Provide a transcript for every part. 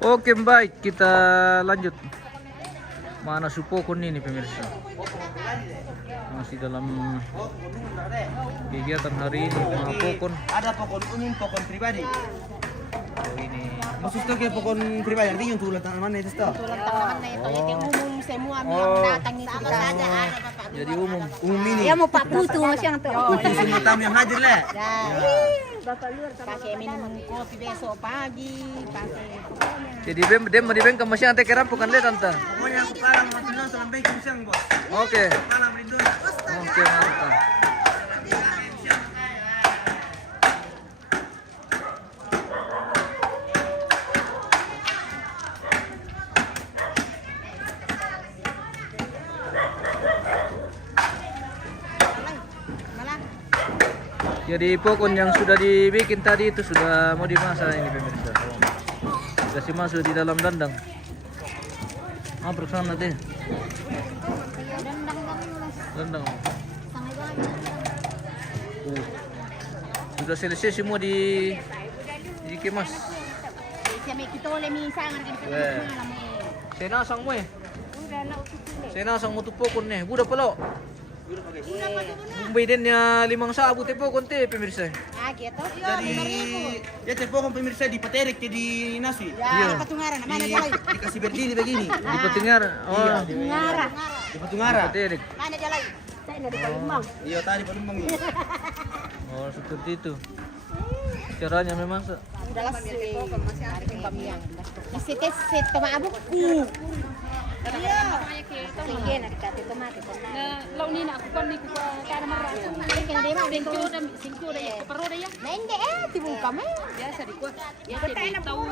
Oke, baik, kita lanjut. Mana supokon ini pemirsa? Masih dalam kegiatan hari ini mana pokon. Ada pokon umum, pokon pribadi. Oh, ini Maksudnya kayak pokon pribadi, artinya untuk ulang tanaman itu toh. Ulang tanaman itu yang umum semua yang datang itu kita ada jadi umum. Umum ini. ya mau Pak Putu masih yang tuh. Untuk semua tamu yang hadir lah. Bapak luar pakai minum kopi besok pagi, pakai Jadi dem di bengkel masih nanti kira bukan le tante. Pokoknya aku parang masih nonton sampai siang bos. Oke. Parang melindungi. Oke, mantap. Jadi pokon yang sudah dibikin tadi itu sudah mau dimasak ini pemirsa. Kasih masuk di dalam dandang. Apa sana deh? Dandang. Sudah selesai semua dikemas. Senasang mo eh. Senasang mo tu pokon nih. Budak palo. Bumbay din niya 5 sabot po konti pemirsa. Ah, gitu. Jadi ya pokon pemirsa di paterik jadi nasi. Ya, patungaran mana dia? Dikasih berdiri begini. Di Petingar. Oh, Ngara. Di Patungara. Peterik. Mana dia lagi? Saya dari Palembang. Iya tadi Palembang ini. Oh, seperti itu. Caranya memasak. Dalam masih pamiang. Isites set pamaabok. Sige na dikati tomate ko na. Law ni na ako pa ni ko para maraso. Kaya di ba Singko da ya paro da ya. na hindi tibong kami. Biasa di ko. Ya te tau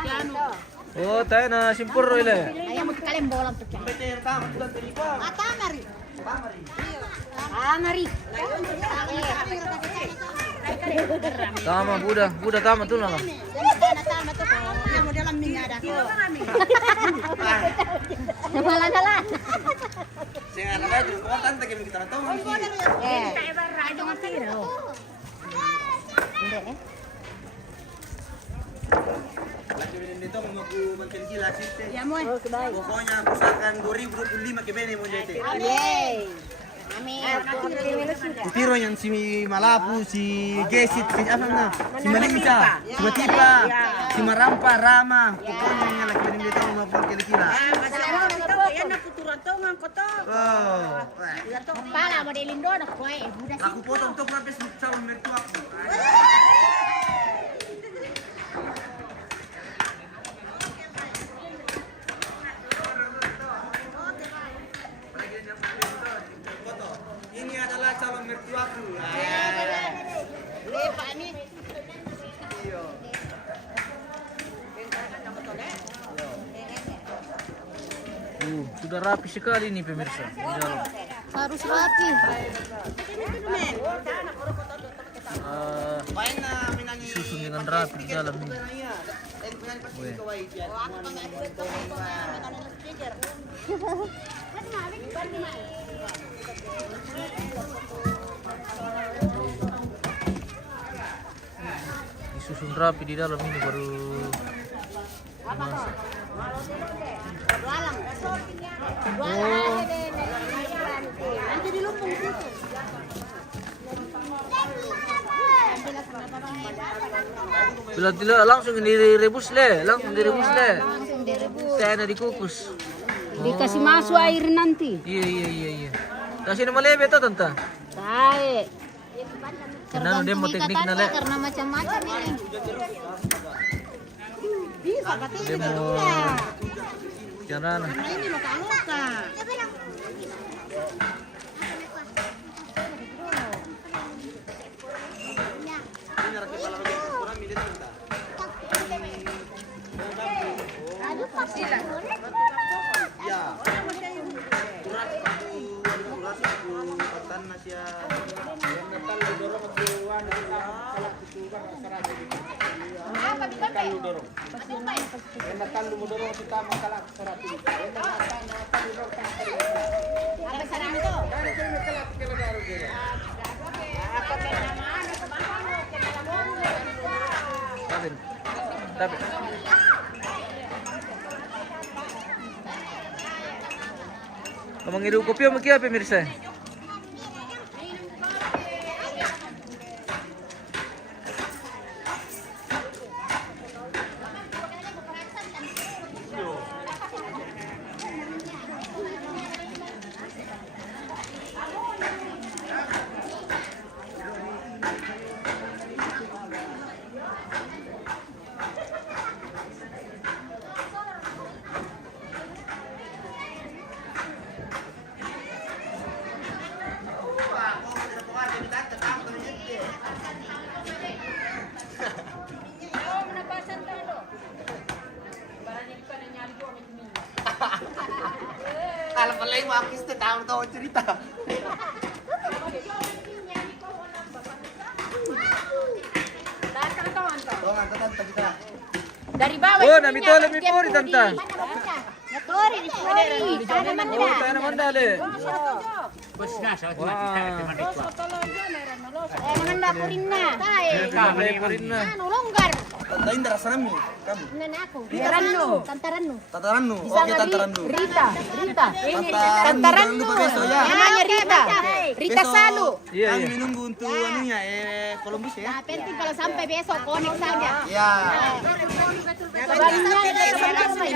piano. Oh, tayo na simpuro ile. Ayaw magkalimbolan to siya. Betul tamu sudah terlibat. Tamari. Tamari. Tama, Buda tama tuh lang. Tama to ko. Mo dalam mingada ko. Namala-nala. Saya anak aja, kau tante kami kita tahu. Ito nga tiro. Hindi Lagi benen dito mau aku makan gila sih. Ya mo. Pokoknya aku usahakan 2025 ke bene mau jadi. Yay. Amin. Putiro yang si Malapu, si Gesit, si apa namanya? Si Malinca, si Matipa, si Marampa, Rama. Pokoknya yang lagi benen dito mau makan gila. Oh. Pala mo din lindo na ko eh. Buda Aku potong tuh berapa calon mertua aku. Ini adalah calon mertuaku. Lepa ni. Sudah rapi sekali nih pemirsa. Di dalam. Harus rapi. Susun dengan rapi di dalam ini. Disusun rapi di dalam ini baru dimasak. Oh, Nanti dilumpung situ. berarti langsung direbus le, langsung direbus le. Langsung direbus. Saya ada dikukus. Dikasih masuk air nanti. Iya. Kasih nama lebe tuh tante. Tae. Karena dia mau teknik nale. Karena macam-macam ini. Bisa pati Dia mau cara ini luka-luka. Aduh, pasti lah. Ya. Tapi Mangiru kopi mo kaya pemirsa. Alam pala yung mga kiste, tawang cerita. Dari bawah. Oh, nami tole mi pori tanta. Natori, natori. Sana man Oh, tayo naman dali. Nanda ko rin na. Kami pa rin na. Ano, longgar. Tantain darah sana mi, kamu. Nana ako. Tantaranno. Tantaranno. Tatarannu, oke tatarannu. Rita. Rita. Tantarannu beso ya. Namanya Rita. Rita Besok Salu. Iya, kami iya. menunggu untuk anunya Columbus ya. Nah, penting kalau sampai besok konek saja. Ya. Kabarnya ada sampai.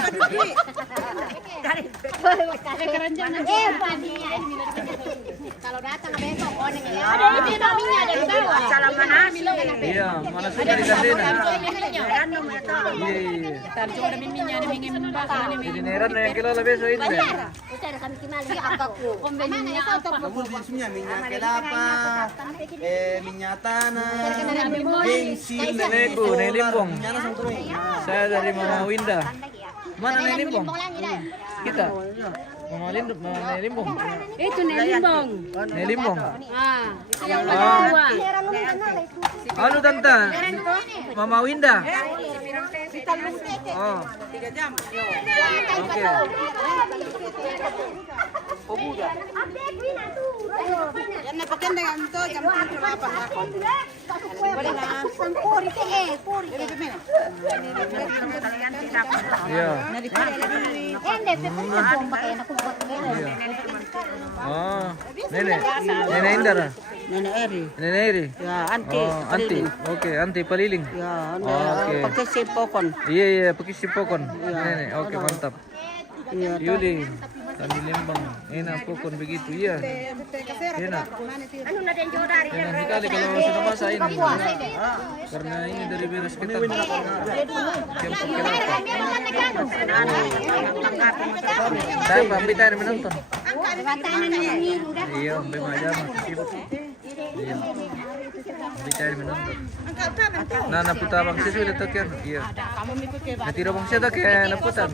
Kalau datang besok konek ya. Ini namanya dari bawah. Salam panas. Iya, mana sudah di Gandena. Iya, iya. Jadi neran na yang kilala beso ini. Kamu di sini minyak kelapa, minyak tanah, bensin, Nenekku, Nek Limbong. Nyana sama tuloy. Saya dari Mama Winda. Mana Nek Limbong? Kita. Mama Nek Limbong. Itu Nelimbong. Nek Limbong. Ah, yang Ah. kedua. Anu tante? Mama Winda. Oh. Oke. Yan napagyan na yan to, jam 4 pa ako. Iya. Oh, Nenek. Nenek Indara. Nenek Eri. Nenek Eri. Ya, anti. Oh, anti. Oke, anti peliling. Ya, Oke. pakai sipokon. Iya, iya, pakai sipokon. Nenek. Oke, mantap. Iya, Yuli. Tadi Lembang. Enak pokon begitu, iya. Enak. Enak sekali kalau sudah masak ini. Karena ini dari beras ketan. Campur kelapa. Saya pamit air menonton. Iya, sampai macam sibuk. Iya. Pamit air menonton. Nah, naputa bang sesuai letakkan. Iya. Nanti bang saya tak kayak naputa.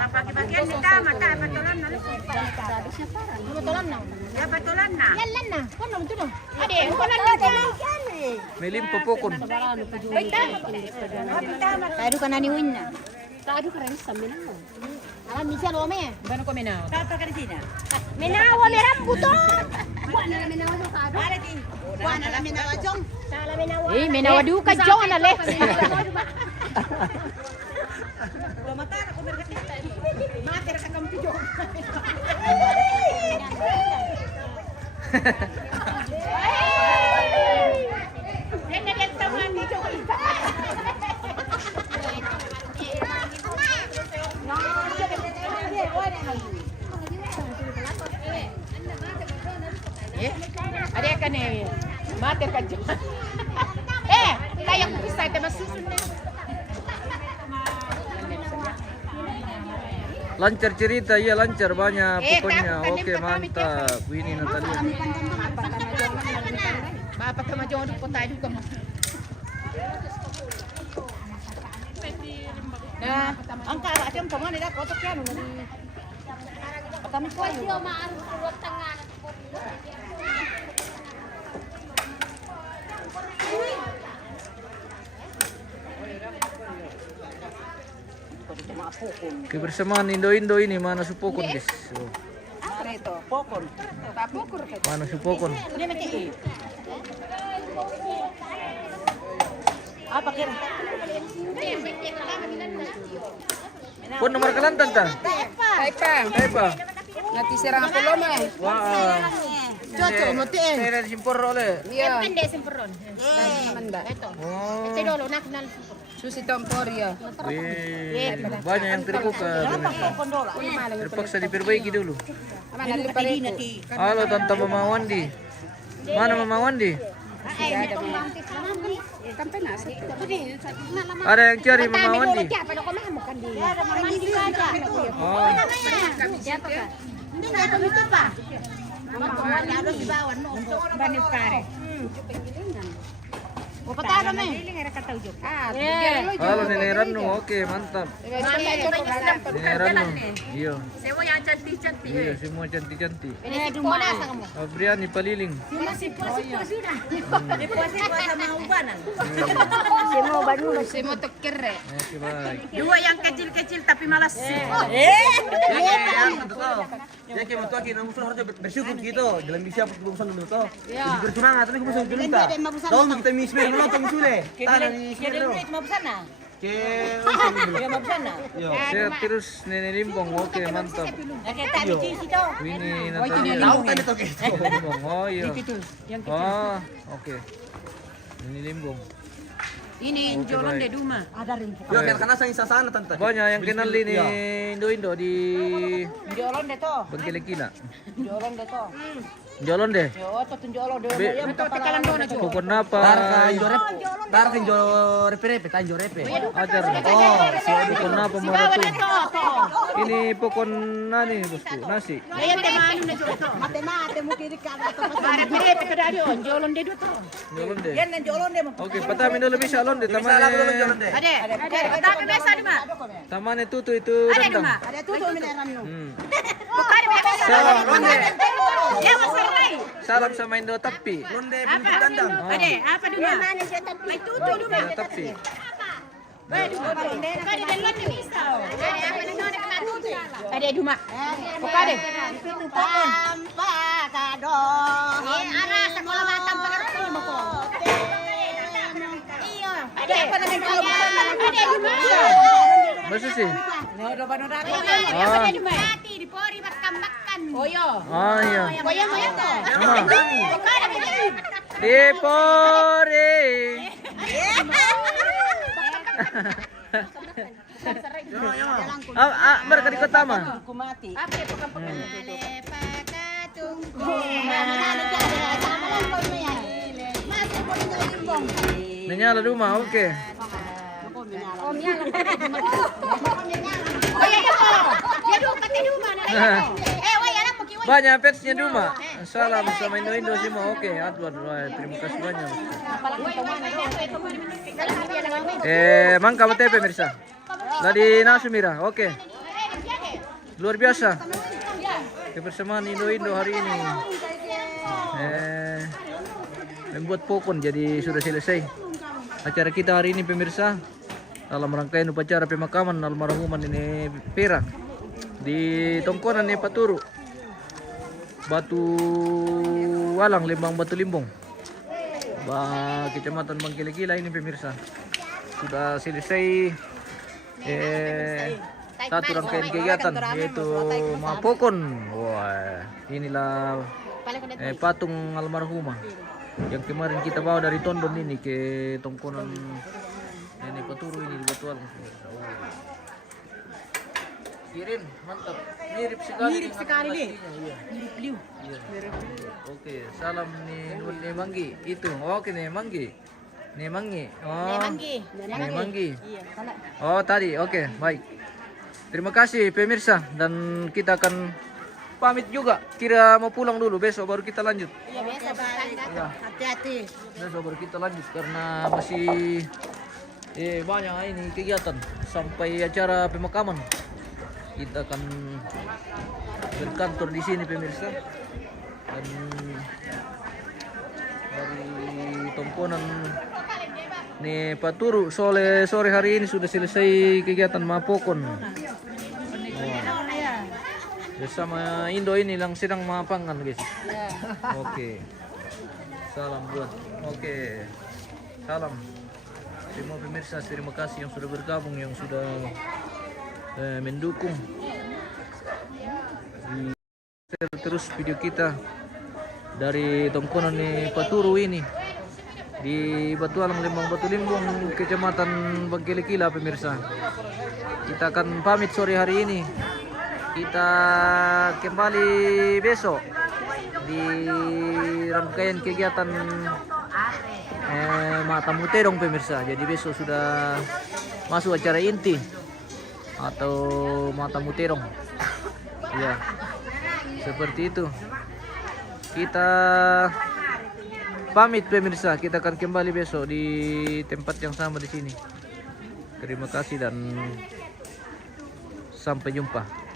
Pakai-pakai ni tama, patulan na. Patulan na. Ya patulan na. Yan lang na. Kuno mo tuno. Ade, kuno na dyan. Melim popokon. Tado ka na ni Win na. Tado ka rin sa mina. Alam ni siya lome. Bano ko minaw? Tata ka rin sina. Minawa may rambuton. Buwan na minawa sa tado. Buwan na minawa jong. Sala minawa. Eh, minawa du ka jong na le. Mater sa kampiyo. Yan na taman dito. Ada kan eh. Mate ka jong. Kayang bisa kita masusun na. Lancar cerita, iya lancar banyak pokoknya. Oke, mantap. Ini Natalia. Bapak ka majong du kota du ka mo. Nah, angka aja paman ida kotak yan. Kami ko ayo. Kebersamaan Indo-Indo ini mana supokon, guys. Oh. Apa itu? Pokon. Tapokur ka. Mana supokon? Ini macam ini. Apa kira? Pon nomor Kelantan ta? Apa? Nanti serang apa lo mah? Wah. Cocok mo te. Saya simpor oleh. Iya. Pendek semperon. Manda. Oh. Ito dulu nak kenal. Susi Tompor ya. Wih, banyak yang terbuka. Terpaksa diperbaiki dulu. Mana lupa itu? Halo Tante Mama Wandi. Mana Mama Wandi? Sampai nasi. Ada yang cari Mama Wandi? Siapa nak kau makan dia? Mandi aja. Oh, Siapa kan? Hindi nga ito pa. Ano si Bawan no? Banit pare. O patalo me. halo Nenek Ranu. Oke, mantap. Nenek Ranu. Iya. Semua yang cantik-cantik. Iya, semua cantik-cantik. Puasa kamu. Abriani Paliling. Semua tekere. Oke, baik. Dua yang kecil-kecil tapi malas. Ya kayak betul kita musuh harusnya bersyukur gitu. Dalam bisa urusan dulu toh. Bertunangan tapi musuh dulu ta. Tahu kita mismer dulu atau misule. Tanah ni mismer dulu. Mabsana. Ke Ya mabsana. yo. Sehat terus Nenek Limbong. Oke, mantap. Nakita ni Chisi to. Ini Natalia. Tahu kan itu gitu. Limbong. Oh, iya. Oh, oke. Ini Limbong. Ini Oke, jolon baik. de Duma. Ada rin. Yo karena sa sana tante. Banyak yang kenal ini Indo-Indo di Jolon de to. Bengkelekila. Jolon de to. Jolon deh. Yo to jolon de. Be- Yang Tekalan dona jo. Pokok napa? Tarkan jo repe tanjo repe. Ajar. Oh, Pokok napa mau tuh? Ini pokok nani bosku nasi. Ayan te manu na jo to. Mate mo kiri ka to. Para pere pe kada dio jolon de to. Jolon deh. Yan ang jolon de mo. Oke, patamin dulu bisa lon deh. Salah belum jalan deh. Ade, tapi biasa di mana? Tamannya tutu itu Ada di rendang. mana? Ada tuto minaran no. Bukan biasa. Salam londe. Ya masarai. Salam sama Indo tapi. Londe Apa? tandang. Ade, apa di mana? May tutu di mana? Indo tapi. Kade de londe bisa. Ade, apa di mana kena tutu? Ade di mana? Bukan de. Tampa kado. Ara sa kola batang pangarap mo ko. Iyo. Ada apa na kalau Ada di mana? Masa sih? No do ba no da. Ah, Mati di pori bat kambakan. Oyo. ah iya. Goyang-goyang to. Mama. Dipore. Mereka di kota mah. Kumati. Menyala rumah, oke. Oh iya iya po. Dia do pati do mana. Wah ya mo kiwa. Banyak fansnya Duma. Salam sama Indo-Indo semua. Oke, aduh, terima kasih banyak. Mangka BT pemirsa. Dari Nasumira. Oke. Luar biasa. Kebersamaan Indo-Indo hari ini. Membuat pokon jadi sudah selesai. Acara kita hari ini pemirsa dalam rangkaian upacara pemakaman almarhum Nenek Pera di Tongkonan nih Paturu. Batu Walang, Lembang Batu Limbong. Kecamatan Bangkile-Kila ini pemirsa. Sudah selesai satu rangkaian kegiatan yaitu mapokon. Wah, inilah patung almarhumah yang kemarin kita bawa dari Tondon ini ke Tongkonan Nenek Paturu ini di Batu Walang. Kirin, mantap. Mirip sekali deh. Iya. Mirip liu. Iya. Oke, salam nih Manggi. Itu. Oke nih Manggi. Nih Manggi. Oh. Nih Manggi. Oh, tadi. Oke, baik. Terima kasih pemirsa dan kita akan pamit juga. Kira mau pulang dulu, besok baru kita lanjut. Iya biasa baik. Iya. Hati-hati. Besok baru kita lanjut karena masih banyak ini kegiatan sampai acara pemakaman. Kita akan berkantor di sini pemirsa dan dari Tongkonan nih Paturu sore hari ini sudah selesai kegiatan mapokon. Bersama Indo ini yang sedang mapangan guys. Oke. Salam buat. Oke. Salam. Semua pemirsa terima kasih yang sudah bergabung, yang sudah mendukung terus video kita dari Tongkonan nih Paturu ini di Batualang Lembang Batu Limbung, Kecamatan Bangkelikila pemirsa. Kita akan pamit sore hari ini. Kita kembali besok di rangkaian kegiatan Mata Muterong pemirsa. Jadi besok sudah masuk acara inti atau Mata Muterong. Ya, seperti itu. Kita pamit pemirsa. Kita akan kembali besok di tempat yang sama di sini. Terima kasih dan sampai jumpa.